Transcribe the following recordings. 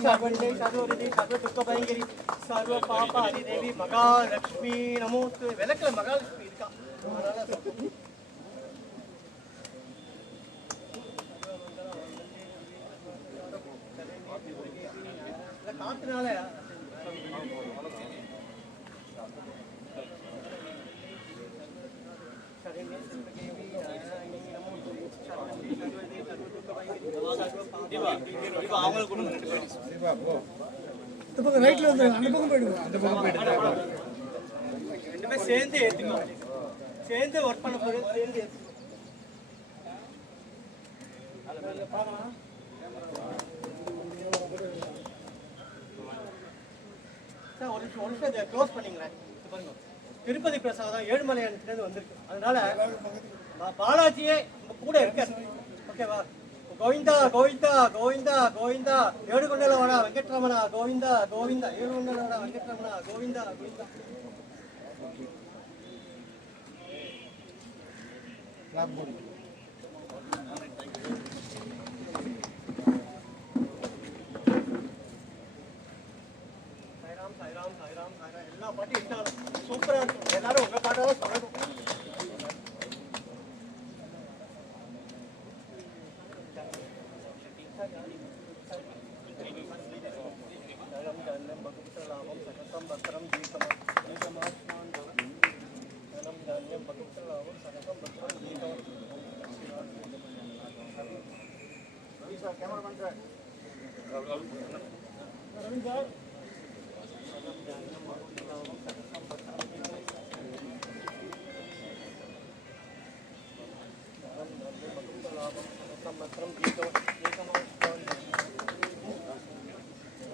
सर्वंडे सर्वरिधि सर्व दुख भयंकरी सर्व पाप आदिदेवी மகாலட்சுமி நமோஸ்து விளக்கல மகாலட்சுமி இருக்கா காத்துனால இந்த பக்கம் ரைட்ல வந்து அந்த பக்கம் போயிடுங்க. அந்த பக்கம் ரெண்டுமே சேர்ந்து ஏத்துக்கணும் சேர்ந்து ஒர்க் பண்ண போறது சேர்ந்து ஏத்துக்கணும் சார், ஒரு நிமிஷம் ஒரு நிமிஷம் இதை க்ளோஸ் பண்ணீங்களேன். இது பாருங்க. திருப்பதி பிரசாதம் ஏழுமலையானத்துலேருந்து வந்திருக்கு. அதனால பாலாஜியே நம்ம கூட இருக்கார். ஓகேவா? గోవింద గోవింద గోవింద గోవింద. ఏడుగుండల వడ వెంకటరమణ గోవింద గోవింద. ఏడుగుండల వడ వెంకటరమణ గోవింద గోవింద. బ్లాక్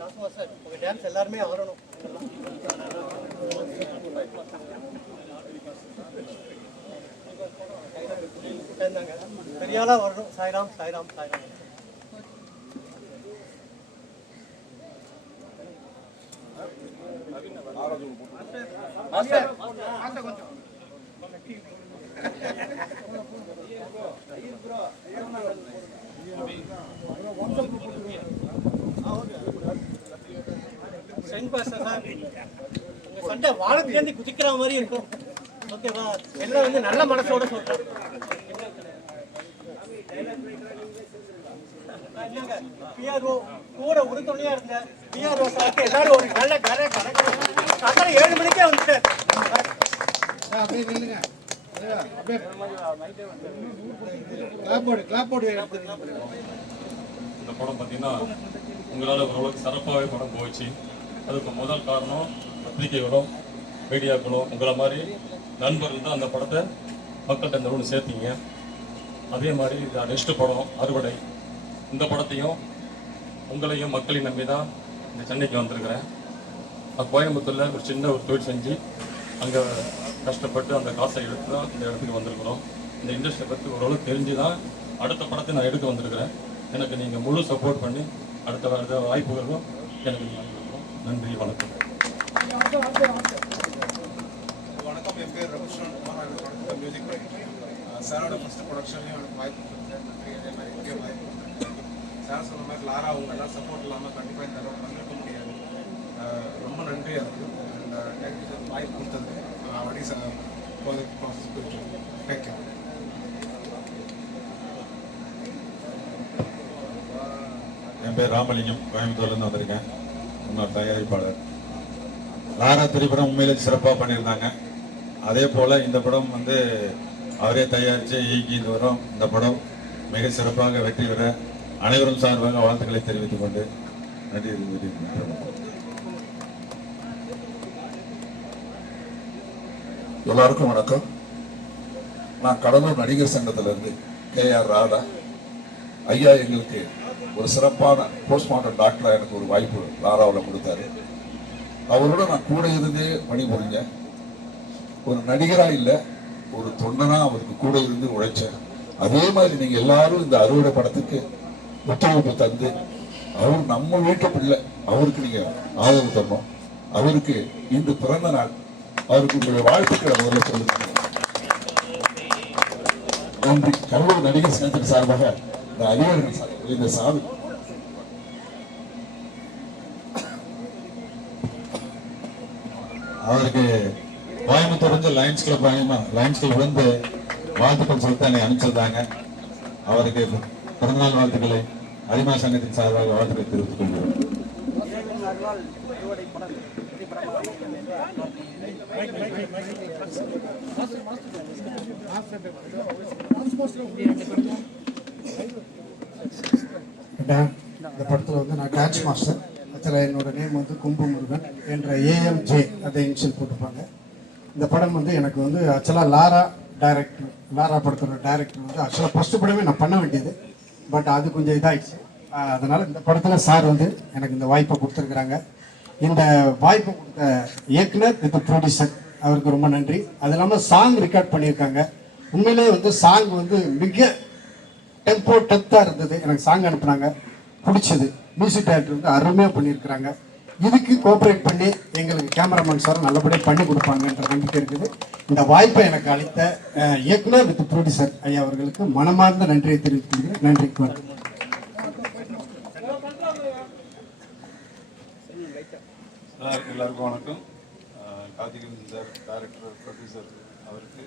உங்க டான்ஸ் எல்லாருமே ஆடணும் பெரியாலாம் வரணும் சாய்ராம் சாய்ராம் சாய்ராம் கொஞ்சம் சென்ட் பாஸ்டர் சார்? உங்க சண்டை வானத்திலேருந்து குதிக்கிற மாதிரி இருக்கும். ஓகேவா எல்லாம் வந்து நல்ல மனசோட சொல்றேன் பிஆர்ஓ கூட உறுதுணையா இருந்த பிஆர்ஓ சாருக்கு எல்லாரும் ஒரு நல்ல கரை கரை சாயந்தரம் ஏழு மணிக்கே வந்துட்டார். அப்படியே நில்லுங்க. அப்படியே. கிளாப் கிளாப் இந்த படம் பார்த்தீங்கன்னா உங்களால் ஓரளவுக்கு சிறப்பாகவே படம் போச்சு. அதுக்கு முதல் காரணம் பத்திரிகைகளும் மீடியாக்களும் உங்களை மாதிரி நண்பர்கள் தான் அந்த படத்தை மக்கள்கிட்ட இந்த ஒன்று சேர்த்தீங்க. அதே மாதிரி இந்த நெக்ஸ்ட் படம் அறுவடை. இந்த படத்தையும் உங்களையும் மக்களையும் நம்பி தான் இந்த சென்னைக்கு வந்திருக்கிறேன். நான் கோயம்புத்தூரில் ஒரு சின்ன ஒரு தொழில் செஞ்சு அங்கே கஷ்டப்பட்டு அந்த காசை எடுத்து தான் இந்த இடத்துக்கு வந்திருக்கிறோம். இந்த இண்டஸ்ட்ரியை பற்றி ஓரளவுக்கு தெரிஞ்சு தான் அடுத்த படத்தை நான் எடுக்க வந்திருக்கிறேன். எனக்கு நீங்கள் முழு சப்போர்ட் பண்ணி அடுத்த வேறு வாய்ப்புகளும் எனக்கு நீங்கள் நன்றி வணக்கம். வணக்கம் என் பேர் ரகுஷ்ணன் குமார். மியூசிக் சாரோட ஃபஸ்ட் ப்ரொடக்ஷன்லேயும் எனக்கு வாய்ப்பு கொடுத்தேன். நன்றி அதே மாதிரி இங்கே வாய்ப்பு கொடுத்தேன். சார் சொன்ன மாதிரி லாரா அவங்க எல்லாம் சப்போர்ட் இல்லாமல் கண்டிப்பாக இந்த அளவுக்கு வந்திருக்க முடியாது. ரொம்ப நன்றி அதுக்கு. அண்ட் தேங்க்யூ சார் வாய்ப்பு கொடுத்தது. அப்படி சார் ப்ராசஸ் போயிட்டு தேங்க்யூ என் பேர் ராமலிங்கம் கோயம்புத்தூர்லேருந்து வந்திருக்கேன். இன்னொரு தயாரிப்பாளர். லாரா திரைப்படம் உண்மையிலே சிறப்பாக பண்ணியிருந்தாங்க. அதே போல் இந்த படம் வந்து அவரே தயாரித்து இயக்கிட்டு வரும். இந்த படம் மிக சிறப்பாக வெற்றி பெற அனைவரும் சார்பாக வாழ்த்துக்களை தெரிவித்துக் கொண்டு நன்றி எல்லாருக்கும் வணக்கம். நான் கடலூர் நடிகர் சங்கத்திலிருந்து கே ஆர் ராதா. ஐயா எங்களுக்கு ஒரு சிறப்பான போஸ்ட்மார்ட்டம் டாக்டரா எனக்கு ஒரு வாய்ப்பு லாராவில் கொடுத்தாரு. அவரோட நான் கூட இருந்தே பணிபுரிஞ்சேன் ஒரு நடிகரா இல்லை ஒரு தொண்டனாக அவருக்கு கூட இருந்து உழைச்சேன். அதே மாதிரி நீங்க எல்லாரும் இந்த அறுவடை படத்துக்கு ஒத்துழைப்பு தந்து அவர் நம்ம வீட்டு பிள்ளை அவருக்கு நீங்க ஆதரவு தரணும். அவருக்கு இன்று பிறந்த நாள் அவருக்கு உங்களுடைய வாழ்த்துக்களை முதல்ல சொல்லுங்க. நன்றி. கடவுள் நடிகர் சங்கத்தின் சார்பாக இந்த அதிகாரிகள் சார்பாக இந்த சாமி. அவருக்கு கோயம்புத்தூர் வந்து லயன்ஸ் கிளப் வாங்கிமா லயன்ஸ் கிளப் வந்து வாழ்த்துக்கள் சொல்லிட்டு என்னை அனுப்பிச்சிருந்தாங்க. அவருக்கு பிறந்தநாள் வாழ்த்துக்களை அரிமா சங்கத்தின் சார்பாக வாழ்த்துக்களை தெரிவித்துக் கொள்கிறோம் டான் இந்த படத்தில் வந்து நான் டான்ஸ் மாஸ்டர் அதில் என்னோட நேம் வந்து கும்பு முருகன் என்ற ஏஎம்ஜே அதை இன்ஷியல் போட்டிருப்பாங்க. இந்த படம் வந்து எனக்கு வந்து ஆக்சுவலாக லாரா டைரக்டர் லாரா படத்தோட டைரக்டர் வந்து ஆக்சுவலாக ஃபஸ்ட்டு படமே நான் பண்ண வேண்டியது. பட் அது கொஞ்சம் இதாகிடுச்சு அதனால் இந்த படத்தில் சார் வந்து எனக்கு இந்த வாய்ப்பை கொடுத்துருக்குறாங்க. இந்த வாய்ப்பு கொடுத்த இயக்குனர் வித் ப்ரொடியூசர் அவருக்கு ரொம்ப நன்றி. அது இல்லாமல் சாங் ரெக்கார்ட் பண்ணியிருக்காங்க. உண்மையிலே வந்து சாங் வந்து மிக டெம்போ டெப்த்தாக இருந்தது. எனக்கு சாங் அனுப்புனாங்க. பிடிச்சது. மியூசிக் டைரக்டர் வந்து அருமையாக பண்ணியிருக்கிறாங்க. இதுக்கு கோஆப்ரேட் பண்ணி எங்களுக்கு கேமராமேன் சார் நல்லபடியாக பண்ணி கொடுப்பாங்கன்ற நம்பிக்கை இருக்குது. இந்த வாய்ப்பை எனக்கு அளித்த இயக்குனர் வித் ப்ரொடியூசர் ஐயா அவர்களுக்கு மனமார்ந்த நன்றியை தெரிவித்துக்கொள்கிறேன் நன்றி வணக்கம். எல்லாருக்கும் வணக்கம். கார்த்திகேயன் சார் டைரக்டர் ப்ரொடியூசர் அவருக்கு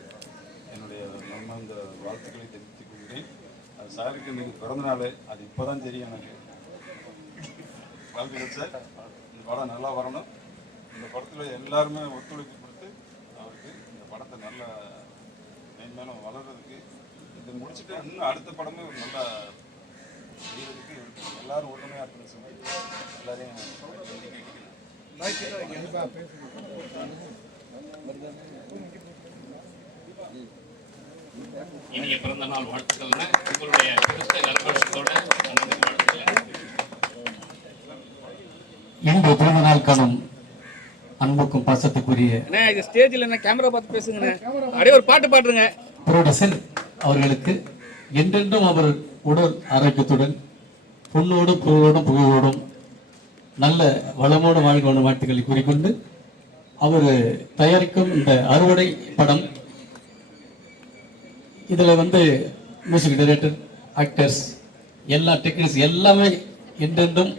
என்னுடைய மனமார்ந்த வாழ்த்துக்களை தெரிவித்துக் கொள்கிறேன். அது சாருக்கு இன்னைக்கு பிறந்த நாள். அது இப்போதான் தெரியும் எனக்கு. வாழ்த்துக்கள் சார். இந்த படம் நல்லா வரணும். இந்த படத்தில் எல்லாருமே ஒத்துழைப்பு கொடுத்து அவருக்கு இந்த படத்தை நல்லா மேன்மேலும் வளர்றதுக்கு இது முடிச்சுட்டு இன்னும் அடுத்த படமே ஒரு நல்லா செய்யறதுக்கு எல்லாரும் ஒற்றுமையாக இருக்கணும்னு சொல்லி எல்லாரையும் வேண்டி கேட்டுக்கிறேன் இனிய பிறந்த நாள் வாழ்த்துக்கள்னா உங்களுடைய பெருத்த வாழ்த்துக்கள். இன்று பிறந்த நாள் காணும் அன்புக்கும் பாசத்துக்குரிய இது ஸ்டேஜில் என்ன கேமரா பார்த்து பேசுங்கண்ணே. அப்படியே ஒரு பாட்டு பாடுறேங்க புரோடசன் அவர்களுக்கு என்றென்றும் அவர் உடல் ஆரோக்கியத்துடன் பொண்ணோடும் புகழோடும் புகழோடும் நல்ல வளமோடு வாழ்க்கை வாழ்த்துக்களை கூறிக்கொண்டு அவர் தயாரிக்கும் இந்த அறுவடை படம் இதில் வந்து மியூசிக் டைரக்டர் ஆக்டர்ஸ் எல்லா டெக்னிக்ஸ் எல்லாமே என்றென்றும்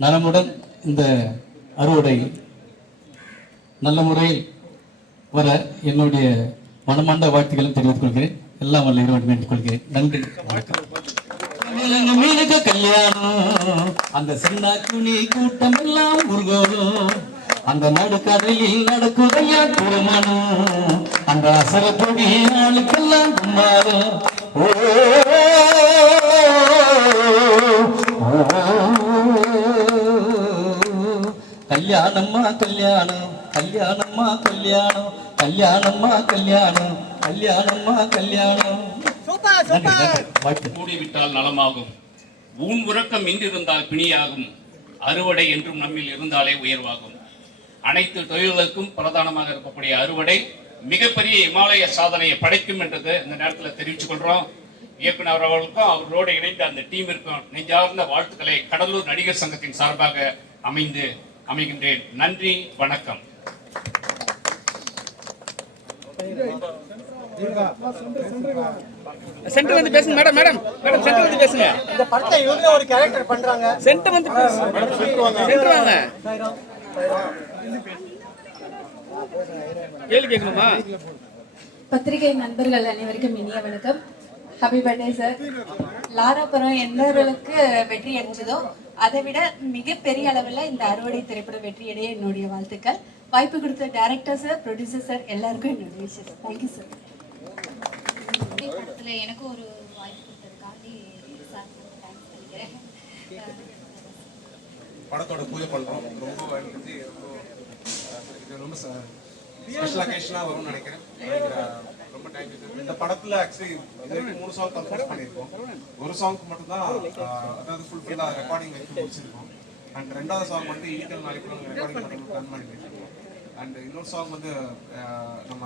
நலமுடன் இந்த அறுவடை நல்ல முறையில் வர என்னுடைய மனமார்ந்த வாழ்த்துக்களும் தெரிவித்துக் கொள்கிறேன். எல்லாம் வல்ல இறைவன் வேண்டிக் கொள்கிறேன். நன்றி. வணக்கம். கல்யாணம் அந்த சின்ன துணி கூட்டம் எல்லாம் முருகோம் அந்த நடுக்கதையில் நடக்குதையா திருமணம் அந்த அசர பொடி நாளுக்கெல்லாம் குமாரம் ஓ கல்யாணம்மா கல்யாணம் கல்யாணம்மா கல்யாணம் கல்யாணம்மா கல்யாணம் கல்யாணம்மா கல்யாணம் சூப்பர் கூடிவிட்டால் நலமாகும் ஊன் உறக்கம் இன்றிருந்தால் பிணியாகும் அறுவடை என்றும் நம்மில் இருந்தாலே உயர்வாகும் அனைத்து தொழில்களுக்கும் பிரதானமாக இருக்கக்கூடிய அறுவடை மிகப்பெரிய இமாலய சாதனையை படைக்கும் என்றது இந்த நேரத்தில் தெரிவித்துக் கொள்றோம். இயக்குனர் அவர்களுக்கும் அவர்களோடு இணைந்த அந்த டீமிற்கும் நெஞ்சார்ந்த வாழ்த்துக்களை கடலூர் நடிகர் சங்கத்தின் சார்பாக அமைந்து அமைகின்றேன். நன்றி வணக்கம். சென்டர் வந்து பேசுங்க மேடம் மேடம் மேடம் சென்டர் வந்து பேசுங்க. இந்த படத்தை இவங்க ஒரு கேரக்டர் பண்றாங்க. சென்டர் வந்து பேசுங்க சென்டர் வாங்க. பத்திரிகை நண்பர்கள் அனைவருக்கும் இனிய வணக்கம். ஹாப்பி பர்த்டே சார் லாரா படம் எந்த அளவுக்கு வெற்றி அடைஞ்சதோ அதை விட மிகப்பெரிய அளவில் இந்த அறுவடை திரைப்படம் வெற்றி அடைய என்னுடைய வாழ்த்துக்கள். வாய்ப்பு கொடுத்த டேரக்டர் சார் ப்ரொடியூசர் சார் எல்லாருக்கும் என்னுடைய விஷயம். தேங்க்யூ சார் படத்துல எனக்கும் ஒரு வாய்ப்பு கொடுத்ததுக்காண்டி சார் தேங்க்ஸ் பண்ணிக்கிறேன் படத்தோட பூஜை பண்றோம். ரொம்ப இது ரொம்ப ஸ்பெஷல் அகேஷனாக வரும்னு நினைக்கிறேன் ரொம்ப தேங்க்யூ இந்த படத்துல ஆக்சுவலி இது வரைக்கும் மூணு சாங் கம்போஸ் பண்ணியிருக்கோம் ஒரு சாங்க்கு மட்டும்தான் அதாவது ஃபுல் ஃபுல்லாக ரெக்கார்டிங் வச்சு முடிச்சிருக்கோம் அண்ட் ரெண்டாவது சாங் வந்து ஈட்டல் நாளைக்கு ரெக்கார்டிங் பண்ணி பிளான் பண்ணி வச்சிருக்கோம் அண்ட் இன்னொரு சாங் வந்து நம்ம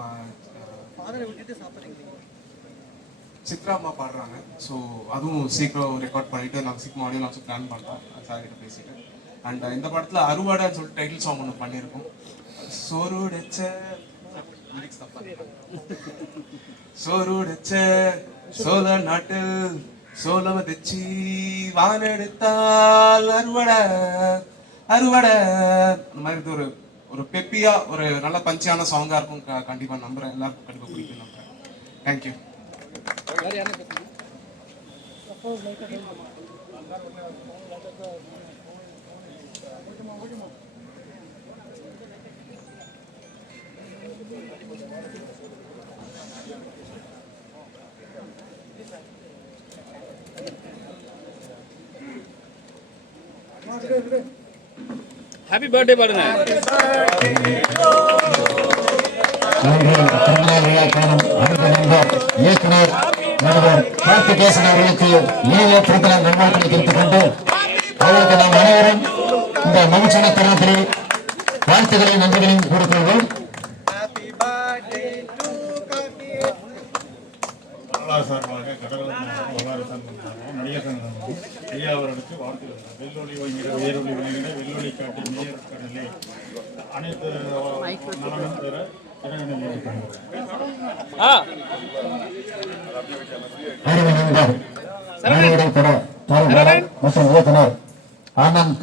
சித்ரா அம்மா பாடுறாங்க. ஸோ அதுவும் சீக்கிரம் ரெக்கார்ட் பண்ணிட்டு நாங்கள் சீக்கிரம் ஆடியோ லான்ச் பிளான் பண்ணுறோம் சார் கிட்ட பேசிட்டு. அண்ட் uh, இந்த படத்தில் அறுவாடைன்னு சொல்லிட்டு டைட்டில் சாங் ஒன்று பண்ணியிருக்கோம் சோறுடைச்ச சோறுடைச்ச சோழ நாட்டில் சோழ வதச்சி வானெடுத்தால் அறுவடை அறுவடை. அந்த மாதிரி இது ஒரு ஒரு பெப்பியா ஒரு நல்ல பஞ்சியான சாங்கா இருக்கும். க- கண்டிப்பா நம்புறேன். எல்லாருக்கும் கண்டிப்பா பிடிக்கும் நம்புறேன். தேங்க்யூ ஹாப்பி பர்த்டே பாடுங்க திருநாள் இயக்குனர் நடுவர் கார்த்திகேசன் அவர்களுக்கு கொண்டு அவர்களுக்கு நாம் அனைவரும் இந்த மகிழ்ச்சியான நன்றிகளையும் கூறிக்கொள்வோம் சார்பாக கடலூர் மாவட்டம் வரலாறு சார்பாக நடிகர் சங்கம் ஐயா அவர்களுக்கு வாழ்த்துக்கள் வெள்ளொளி வாங்கிட உயரொளி வாங்கிட வெள்ளொளி காட்டி நேர் கடலே அனைத்து நலனும் பெற மற்றும் இயக்குனர் ஆனந்த்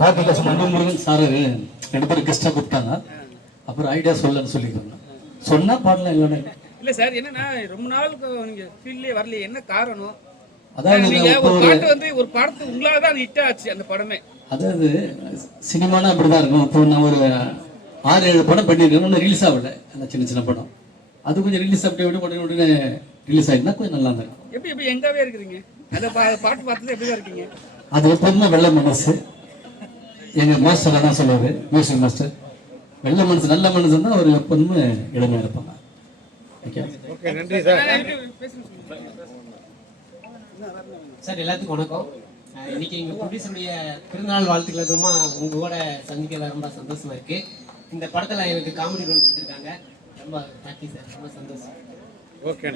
சார் ரெண்டு பேரும் கெஸ்டாக கூப்பிட்டாங்க. அப்புறம் ஐடியா சொல்லன்னு சொல்லிக்கிறாங்க சொன்னா பாடலாம் இல்லைன்னு. இல்லை. சார் என்னன்னா ரொம்ப நாளுக்கு நீங்க ஃபீல்ட்லயே வரலையே என்ன காரணம்? அதாவது நீங்க இப்போ ஒரு பாட்டு வந்து ஒரு படத்து உங்களால தான் ஹிட் ஆச்சு அந்த படமே. அதாவது சினிமானா அப்படிதான் இருக்கும். இப்போ நான் ஒரு ஆறு ஏழு படம் பண்ணியிருக்கேன். ஒன்றும் ரிலீஸ் ஆகல அந்த சின்ன சின்ன படம். அது கொஞ்சம் ரிலீஸ் அப்படி அப்படி உடனே உடனே ரிலீஸ் ஆகிருந்தா கொஞ்சம் நல்லா இருக்கும் எப்படி எப்படி எங்காவே இருக்கிறீங்க? அந்த பாட்டு பார்த்தது எப்படிதான் இருக்கீங்க? அது எப்போதுமே வெள்ள மனசு. எங்க மாஸ்டர் தான் சொல்லுவாரு மியூசிக் மாஸ்டர் வெள்ள மனசு நல்ல மனசு தான் அவர் எப்போதுமே இளமையா இருப்பாங்க. ஓகே ஓகே நன்றி சார். சார் எல்லாத்துக்கும் வணக்கம். இன்னைக்கு எங்க ப்ரொடியூசருடைய பிறந்தநாள் வாழ்த்துக்கள் அதுமா உங்க கூட சந்திக்கல. ரொம்ப சந்தோஷமா இருக்கு. இந்த படத்துல எனக்கு காமெடி ரோல் கொடுத்துருக்காங்க. ரொம்ப ஹாப்பி சார். ரொம்ப சந்தோஷம். ஓகே